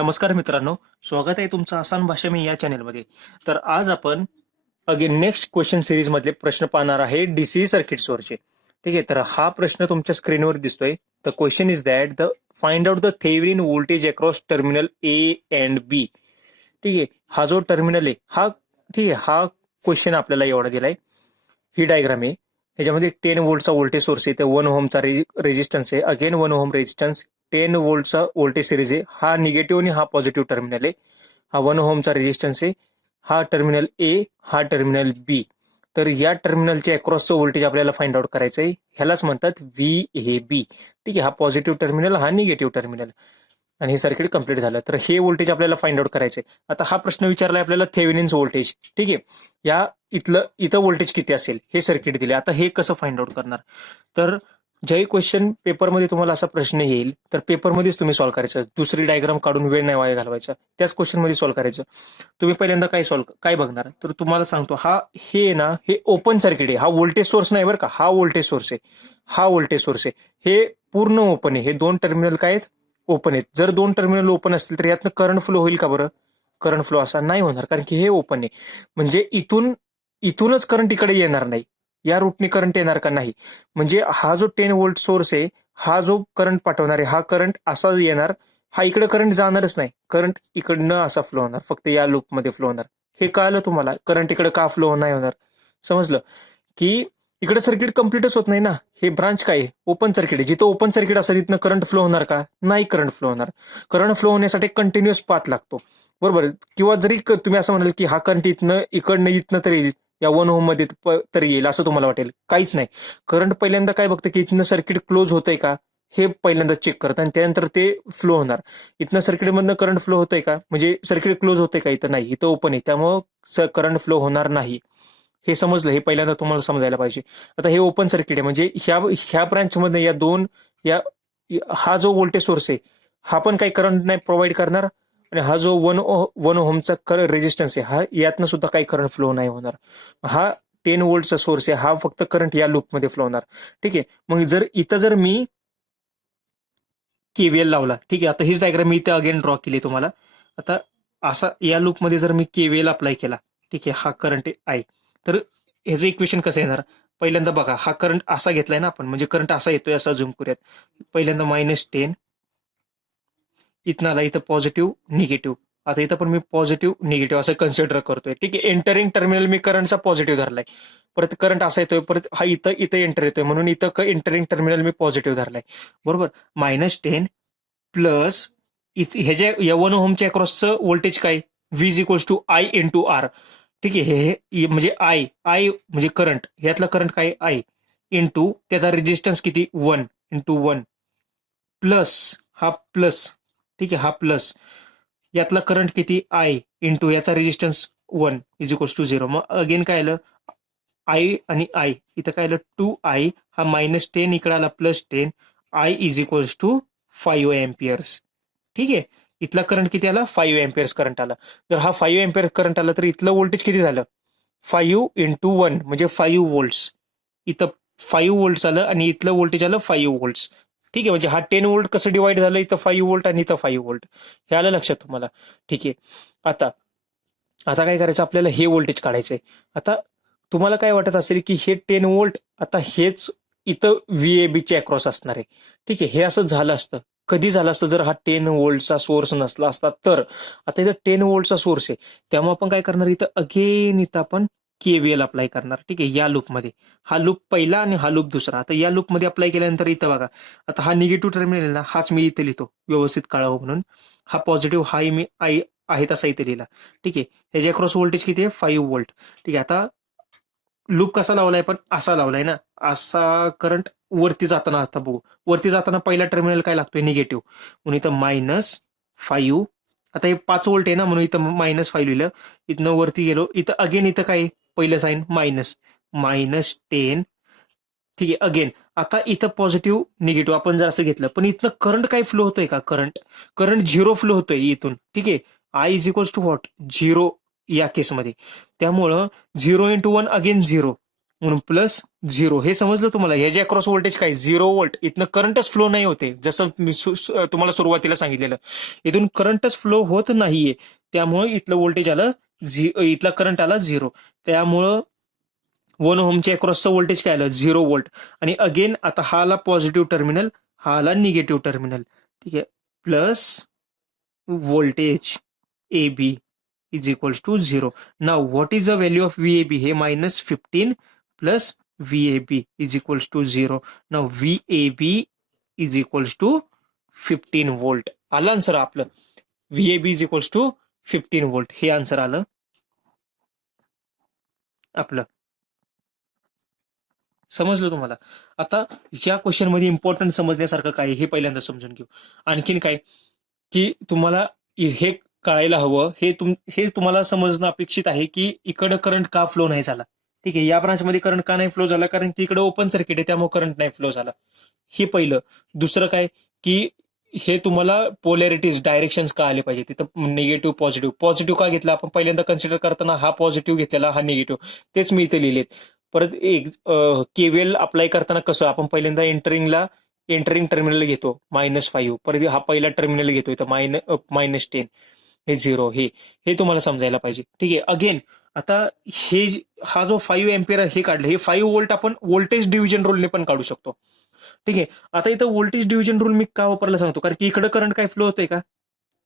नमस्कार मित्रांनो, स्वागत आहे तुमचं आसान भाषा मी या चॅनलमध्ये. तर आज आपण अगेन नेक्स्ट क्वेश्चन सिरीज मधले प्रश्न पाहणार आहे डीसी सर्किट्सवरचे. ठीक आहे, तर हा प्रश्न तुमच्या स्क्रीनवर दिसतोय. The question is that the find out the Thevenin voltage across terminal A and B. ठीक आहे, हा जो टर्मिनल आहे हा क्वेश्चन आपल्याला एवढा दिलाय. ही डायग्राम आहे. ह्याच्यामध्ये 10 व्होल्टचा व्होल्टेज सोर्स आहे, ते 1 ओहमचा रेजिस्टन्स आहे, अगेन 1 ओहम रेजिस्टन्स, 10 व्होल्टचा व्होल्टेज सिरीज आहे. हा निगेटिव्ह आणि हा पॉझिटिव्ह टर्मिनल आहे. हा 1 ओहमचा रेजिस्टन्स आहे. हा टर्मिनल ए, हा टर्मिनल बी. तर या टर्मिनलच्या अक्रॉसचं व्होल्टेज आपल्याला फाइंड आउट करायचं आहे. ह्यालाच म्हणतात व्ही ठीक आहे, हा पॉझिटिव्ह टर्मिनल, हा निगेटिव्ह टर्मिनल. आणि हे सर्किट कंप्लीट झालं. तर हे व्होल्टेज आपल्याला फाइंड आउट करायचंय. आता हा प्रश्न विचारलाय आपल्याला थेवेनिन्स व्होल्टेज. ठीक आहे, इथं व्होल्टेज किती असेल हे सर्किट दिले. आता हे कसं फाइंड आउट करणार? तर ज्याही क्वेश्चन पेपरमध्ये तुम्हाला असा प्रश्न येईल तर पेपरमध्येच तुम्ही सॉल्व्ह करायचं. दुसरी डायग्राम काढून वेळ नाही वाया घालवायचा, त्याच क्वेश्चन मध्ये सॉल्व्ह करायचं. तुम्ही पहिल्यांदा काय बघणार, तर तुम्हाला सांगतो, हे ओपन सर्किट आहे. हा व्होल्टेज सोर्स नाही बरं का, हा व्होल्टेज सोर्स आहे. हा व्होल्टेज सोर्स आहे, हे पूर्ण ओपन आहे. हे दोन टर्मिनल काय आहेत? ओपन आहेत. जर दोन टर्मिनल ओपन असतील तर यातनं करंट फ्लो होईल का बरं? करंट फ्लो असा नाही होणार, कारण की हे ओपन आहे. म्हणजे इथूनच करंट इकडे येणार नाही. या रूटने करंट येणार का? नाही. म्हणजे हा जो 10 व्होल्ट सोर्स आहे, हा जो करंट पाठवणार आहे, हा करंट असा येणार. हा इकडे करंट जाणारच नाही. करंट इकडनं असा फ्लो होणार, फक्त या लूपमध्ये फ्लो होणार. हे कळलं तुम्हाला? करंट इकडे का फ्लो नाही होणार? समजलं की इकडे सर्किट कम्प्लीटच होत नाही ना. हे ब्रांच काय आहे? ओपन सर्किट आहे. जिथं ओपन सर्किट असेल तिथनं करंट फ्लो होणार का? नाही करंट फ्लो होणार. करंट फ्लो होण्यासाठी कंटिन्युअस पाथ लागतो, बरोबर. किंवा जरी तुम्ही असं म्हणाल की हा करंट इथनं तरी येईल, या 1 ओहम मध्ये तरी येईल, असं तुम्हाला वाटेल. काहीच नाही. करंट पहिल्यांदा काय बघतं की इथनं सर्किट क्लोज होतंय का, हे पहिल्यांदा चेक करतं आणि त्यानंतर ते फ्लो होणार. इथनं सर्किटमधनं करंट फ्लो होतंय का, म्हणजे सर्किट क्लोज होतंय का? इथं नाही, इथं ओपन आहे, त्यामुळं करंट फ्लो होणार नाही. हे समजलं, हे पहिल्यांदा तुम्हाला समजायला पाहिजे. आता हे ओपन सर्किट आहे, म्हणजे ह्या ब्रांचमध्ये या हा जो व्होल्टेज सोर्स आहे, हा पण काही करंट नाही प्रोव्हाइड करणार. आणि हा जो 1 ओहमचा रेजिस्टन्स आहे, हा यातनं सुद्धा काही करंट फ्लो नाही होणार. हा 10 व्होल्टचा सोर्स आहे, हा फक्त करंट या लूपमध्ये फ्लो होणार. ठीक आहे, मग जर मी केव्हीएल लावला, ठीक आहे, आता हीच डायग्राम मी इथे अगेन ड्रॉ केली तुम्हाला. आता असा या लूपमध्ये जर मी केव्हीएल अप्लाय केला, ठीक आहे, हा करंट आहे, तर ह्याचं इक्वेशन कसं येणार? पहिल्यांदा बघा, हा करंट असा घेतलाय ना आपण, म्हणजे करंट असा येतोय, असा झूम करूयात. पहिल्यांदा -10, इथनं आला, इथं पॉझिटिव्ह निगेटिव्ह. आता इथं पण मी पॉझिटिव्ह निगेटिव्ह असं कन्सिडर करतोय. ठीक आहे, एंटरिंग टर्मिनल मी करंटचा पॉझिटिव्ह धरलाय. परत करंट असा येतोय, परत हा इथं एंटर येतोय, म्हणून इथं एंटरिंग टर्मिनल मी पॉझिटिव्ह धरलाय, बरोबर. -10 प्लस ह्याच्या या 1 ओहमच्या अक्रॉसचं व्होल्टेज काय? V is equals to I into R. ठीक आहे, हे म्हणजे आय म्हणजे करंट, ह्यातलं करंट काय? I इंटू त्याचा रेजिस्टन्स किती? 1 इंटू 1 प्लस हा प्लस. ठीक आहे, हा प्लस, यातला करंट किती? I इंटू याचा रेजिस्टन्स 1 इज इक्वल्स टू 0. मग अगेन काय आलं? I आणि I, इथं काय आलं? 2I, हा -10 इकडे आला +10. I is equals to 5 amperes. ठीक आहे, इथला करंट किती आला? 5 एम्पियर्स करंट आला. जर हा 5 एम्पियर करंट आला तर इथलं व्होल्टेज किती झालं? 5 इंटू 1 म्हणजे 5 व्होल्ट्स. इथं 5 व्होल्ट्स आलं आणि इथलं व्होल्टेज आलं 5 व्होल्ट्स. ठीक आहे, म्हणजे हा 10 व्होल्ट कसं डिवाइड झालं? इथं 5 व्होल्ट आणि इथं 5 व्होल्ट. हे आलं लक्षात तुम्हाला? ठीक आहे, आता काय करायचं आपल्याला? हे व्होल्टेज काढायचंय. आता तुम्हाला काय वाटत असेल की हे 10 व्होल्ट, आता हेच इथं VAB च्या अक्रॉस असणार आहे. ठीक आहे, हे असं झालं असतं. कधी झालं असतं? जर हा 10 व्होल्टचा सोर्स नसला असता तर. आता इथं 10 व्होल्टचा सोर्स आहे, त्यामुळे आपण काय करणार? इथं आपण KVL अप्लाय करणार. ठीक आहे, या लूपमध्ये. हा लूप पहिला आणि हा लूप दुसरा. आता या लूपमध्ये अप्लाय केल्यानंतर इथं बघा, आता हा निगेटिव्ह टर्मिनल आहे ना, हाच मी इथे लिहितो व्यवस्थित कळावं म्हणून. हा पॉझिटिव्ह, हा मी आहे तसा इथे लिहिला. ठीक आहे, ह्याच्या अक्रॉस व्होल्टेज किती आहे? 5 व्होल्ट. ठीक आहे, आता लूप कसा लावलाय? पण असा लावलाय ना, असा करंट वरती जाताना. आता बघू, वरती जाताना पहिला टर्मिनल काय लागतोय? निगेटिव्ह, म्हणून इथं -5. आता हे 5 व्होल्ट आहे ना, म्हणून इथं -5 लिहिलं. इथनं वरती गेलो, इथं अगेन इथं काय? पहिलं साईन -10. ठीक आहे, अगेन आता इथं पॉझिटिव्ह निगेटिव्ह आपण जर असं घेतलं, पण इथनं करंट काय फ्लो होतोय का? करंट 0 फ्लो होतोय इथून. ठीक आहे, I is equals to what? 0 या केसमध्ये. त्यामुळं 0 इंटू 1 अगेन 0. म्हणून प्लस 0 हे समजलं तुम्हाला. ह्याच्या अक्रॉस व्होल्टेज काय 0 व्होल्ट. इथनं करंटच फ्लो नाही होते, जसं मी तुम्हाला सुरुवातीला सांगितलेलं. इथून करंटच फ्लो होत नाहीये, त्यामुळे इथलं व्होल्टेज आलं इथला करंट आला 0. त्यामुळं 1 ओहमच्या अक्रॉसचं व्होल्टेज काय आलं 0 व्होल्ट. आणि अगेन आता हा आला पॉझिटिव्ह टर्मिनल, हा आला निगेटिव्ह टर्मिनल. ठीक आहे, plus voltage A B is equals to 0. Now what is the value of VAB? हे -15 plus VAB is equals to 0. Now VAB is equals to 15 volt. आलं आन्सर आपलं. VAB is equals to 15 volt हे answer आलं आपलं. समजलं तुम्हाला. आता या क्वेश्चन मध्ये इम्पॉर्टंट समजण्यासारखं काय हे पहिल्यांदा समजून घेऊ. आणखीन काय की तुम्हाला हे कळायला हवं, हे तुम्हाला समजणं अपेक्षित आहे की इकडं करंट का फ्लो नाही झाला. ठीक आहे, या ब्रांचमध्ये करंट का नाही फ्लो झाला, कारण की इकडे ओपन सर्किट आहे, त्यामुळे करंट नाही फ्लो झाला. हे पहिलं. दुसरं काय की हे तुम्हाला पोलॅरिटीज डायरेक्शन्स का आले पाहिजे. तिथं निगेटिव्ह पॉझिटिव्ह का घेतला आपण पहिल्यांदा कन्सिडर करताना, हा पॉझिटिव्ह घेतलेला, हा निगेटिव्ह, तेच मी इथे लिहिलेत. परत एक केव्हीएल अप्लाय करताना कसं आपण पहिल्यांदा एंटरिंग टर्मिनल घेतो -5, परत हा पहिला टर्मिनल घेतो इथं -10, हे 0, हे तुम्हाला समजायला पाहिजे. ठीक आहे. अगेन आता हा जो 5 एम्पियर हे काढलं, हे 5 व्होल्ट आपण व्होल्टेज डिव्हिजन रूलने पण काढू शकतो. ठीक आहे. आता इथं व्होल्टेज डिव्हिजन रूल मी का वापरला सांगतो, कारण की इकडे करंट काय फ्लो होतोय का,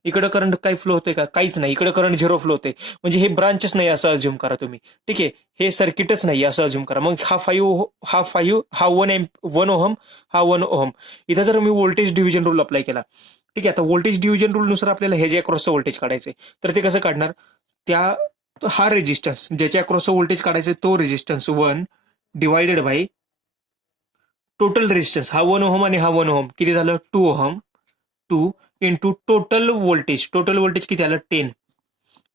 इकडे करंट काय फ्लो होतोय का, काहीच नाही. इकडे करंट 0 फ्लो होते, म्हणजे हे ब्रांचच नाही असं अज्युम करा तुम्ही. ठीक आहे, हे सर्किटच नाही असं अज्युम करा. मग हा 1 ओहम, हा 1 ओहम. इथं जर मी व्होल्टेज डिव्हिजन रूल अप्लाय केला, ठीक आहे, आता व्होल्टेज डिव्हिजन रूल नुसार आपल्याला हे जे अक्रॉसचं व्होल्टेज काढायचंय, तर ते कसं काढणार, हा रेजिस्टन्स ज्याच्या अक्रॉसचं व्होल्टेज काढायचं तो resistance 1 divided by total resistance, हा 1 ओहम आणि हा 1 ओहम, किती झालं 2 ओहम, 2 इंटू टोटल व्होल्टेज किती आलं 10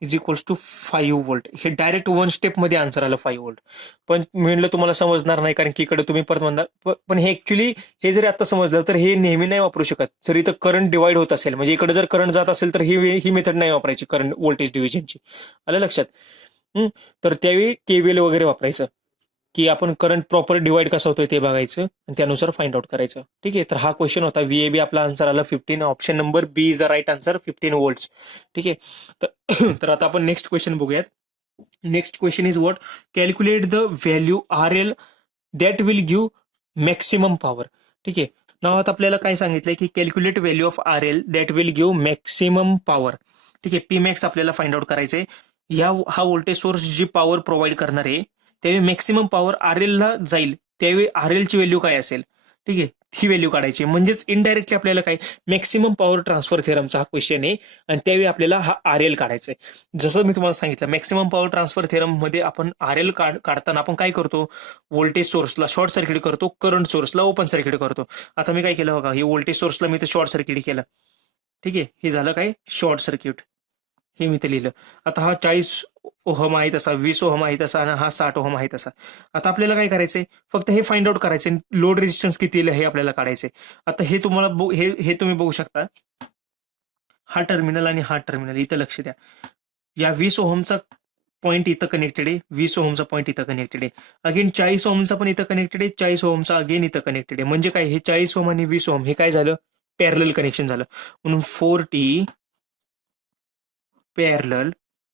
इज इक्वल्स टू 5 व्होल्ट. हे डायरेक्ट 1 स्टेप मध्ये आन्सर आलं 5 व्होल्ट. पण म्हणलं तुम्हाला समजणार नाही, कारण की इकडे तुम्ही परत म्हणणार, पण हे ऍक्च्युली हे जरी आता समजलं तर हे नेहमी नाही वापरू शकत. जर इथं करंट डिवाइड होत असेल, म्हणजे इकडे जर करंट जात असेल तर ही मेथड नाही वापरायची करंट व्होल्टेज डिव्हिजनची. आलं लक्षात. तर त्यावेळी केव्हीएल वगैरे वापरायचं, की आपण करंट प्रॉपर डिवाइड कसं होतोय ते बघायचं आणि त्यानुसार फाइंड आउट करायचं. ठीक आहे, तर हा क्वेश्चन होता. VAB आपला आन्सर आला 15. Option number B is the right answer, 15 volt. ठीक आहे, तर आता आपण नेक्स्ट क्वेश्चन बघूयात. Next question is what, calculate the value RL that will give maximum power. ठीक आहे, नावात आपल्याला काय सांगितलंय की calculate value of RL that will give maximum power. ठीक आहे, Pmax आपल्याला फाइंड आउट करायचंय. हा व्होल्टेज सोर्स जी पॉवर प्रोव्हाइड करणार आहे, त्यावेळी मॅक्सिमम पॉवर RL ला जाईल, त्यावेळी RL ची व्हॅल्यू काय असेल. ठीक आहे, ही व्हॅल्यू काढायची. म्हणजेच इनडायरेक्टली आपल्याला काय मॅक्सिमम पॉवर ट्रान्सफर थेरमचा हा क्वेश्चन आहे, आणि त्यावेळी आपल्याला हा RL काढायचा आहे. जसं मी तुम्हाला सांगितलं, मॅक्सिमम पॉवर ट्रान्सफर थेरम मध्ये आपण RL काढताना आपण काय करतो, व्होल्टेज सोर्सला शॉर्ट सर्किट करतो, करंट सोर्सला ओपन सर्किट करतो. आता मी काय केलं बघा, हे व्होल्टेज सोर्सला मी तर शॉर्ट सर्किट केलं. ठीक आहे, हे झालं काय शॉर्ट सर्किट, हे मी ते लिहिलं. आता हा 40 ओहम आहे तसा, 20 ओहम आहे तसा, आणि हा 60 ओहम आहे तसा. आता आपल्याला काय करायचंय, फक्त हे फाइंड आउट करायचंय, लोड रेजिस्टन्स किती हे आपल्याला काढायचंय. आता हे तुम्हाला हे तुम्ही बघू शकता, हा टर्मिनल आणि हा टर्मिनल, इथं लक्ष द्या. या 20 ओहमचा पॉईंट इथं कनेक्टेड आहे, 20 ओहमचा पॉईंट इथं कनेक्टेड आहे. अगेन 40 ओहमचा पण इथं कनेक्टेड आहे, 40 ओहमचा अगेन इथं कनेक्टेड आहे. म्हणजे काय, हे 40 ओहम आणि 20 ओहम हे काय झालं, पॅरलल कनेक्शन झालं. म्हणून 40 पॅरलल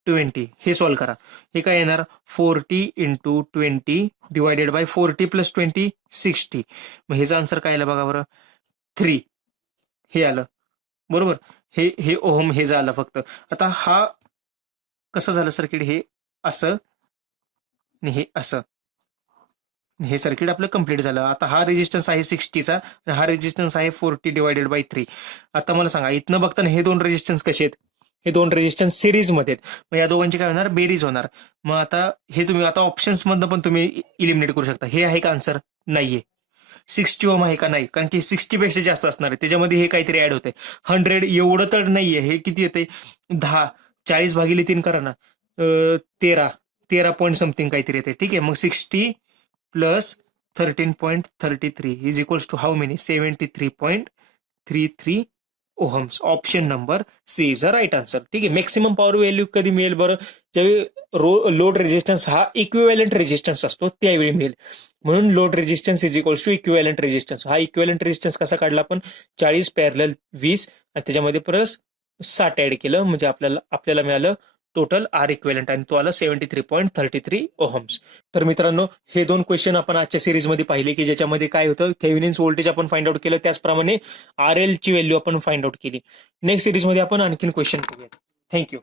20 हे सॉल्व्ह करा. हे काय येणार, 40 इंटू 20 डिवायडेड बाय 40 प्लस 20 60. मग ह्याचा आन्सर काय आलं बघा बरं, 3 हे आलं बरोबर. हे ओहम हे झालं फक्त. आता हा कसं झालं सर्किट, हे असं आणि हे असं, हे सर्किट आपलं कंप्लीट झालं. आता हा रेजिस्टन्स आहे 60चा आणि हा रेजिस्टन्स आहे 40 डिवायडेड बाय 3. आता मला सांगा, इथनं बघताना हे दोन रेजिस्टन्स कसे आहेत, हे दोन रेजिस्टन्स सिरीज मध्ये आहेत. मग या दोघांची काय होणार, बेरीज होणार. मग आता हे तुम्ही आता ऑप्शन्स मधनं पण तुम्ही इलिमिनेट करू शकता. हे आहे का आन्सर, नाहीये. 60 ओम आहे का, नाही, कारण की 60 पेक्षा जास्त असणार आहे, त्याच्यामध्ये हे काहीतरी ऍड होते. 100 एवढं तर नाहीये. हे किती येते, 10, 40/3 करा ना, 13 पॉईंट समथिंग काहीतरी येते. ठीक आहे, मग 60 plus 13.33 is equals to how many, 73.33 ohms. Option number C is a right answer. ठीक आहे. मॅक्सिमम पॉवर व्हॅल्यू कधी मिळेल बरं? ज्यावेळी लोड रेजिस्टन्स हा इक्विव्हॅलंट रेजिस्टन्स असतो त्यावेळी मिळेल. म्हणून load resistance is equals to equivalent resistance. हा इक्विव्हॅलंट रेजिस्टन्स कसा काढला आपण? 40 पॅरलल 20 आणि त्याच्यामध्ये प्लस 60 ऍड केलं म्हणजे आपल्याला मिळालं टोटल आर इक्विव्हॅलंट आणि तो आला 73.33 ओहम्स. तर मित्रांनो, हे 2 क्वेश्चन आपण आजच्या सिरीजमध्ये पाहिले की ज्याच्यामध्ये काय होतं, थेव्हिनिन्स व्होल्टेज आपण फाइंड आउट केलं, त्याचप्रमाणे आर एल ची व्हॅल्यू आपण फाइंड आउट केली. नेक्स्ट सिरीजमध्ये आपण आणखीन क्वेश्चन बघूयात. थँक्यू.